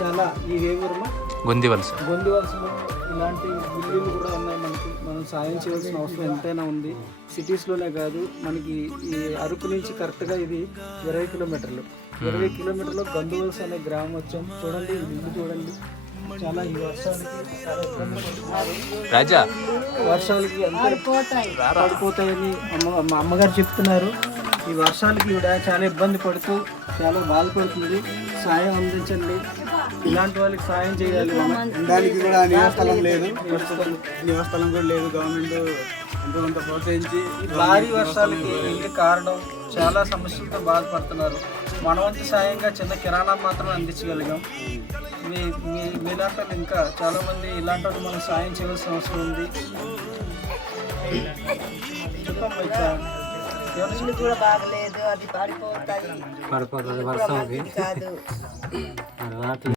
చాలా ఈ వేవూరులో గొందివలసలో ఇలాంటి ఇల్లులు కూడా ఉన్నాయి. మనకి మనం సాయం చేయాల్సిన అవసరం ఎంతైనా ఉంది. సిటీస్లోనే కాదు, మనకి ఈ అరకు నుంచి కరెక్ట్గా ఇది 20 కిలోమీటర్లు. 20 కిలోమీటర్లో గొందివలస అనే గ్రామం వచ్చాం. చూడండి ఈ ఇల్లు చూడండి, చాలా ఈ వర్షాలకి చాలా ఇబ్బంది పడుతున్నారు. వర్షాలకి ఎంత పడిపోతాయని మా అమ్మగారు చెప్తున్నారు. ఈ వర్షాలకి కూడా చాలా ఇబ్బంది పడుతూ చాలా బాధపడుతుంది. సాయం అందించండి, ఇలాంటి వాళ్ళకి సాయం చేయాలి. దానికి కూడా నివాసస్థలం లేదు, నివాసస్థలం కూడా లేదు. గవర్నమెంట్ ఎంతో కొంత ప్రోత్సహించి భారీ వర్షాలకి ఇంటి కారణం చాలా సమస్యలతో బాధపడుతున్నారు. మన వంతు సాయంగా చిన్న కిరాణా మాత్రం అందించగలిగాం. మీలాంటి వాళ్ళు ఇంకా చాలామంది ఇలాంటి వాళ్ళు మనం సాయం చేయవలసిన అవసరం ఉంది. చెప్పమ్మా, ఇల్లు కూడా బాగలేదు, అది పడిపోతుంది వర్షం కాదు.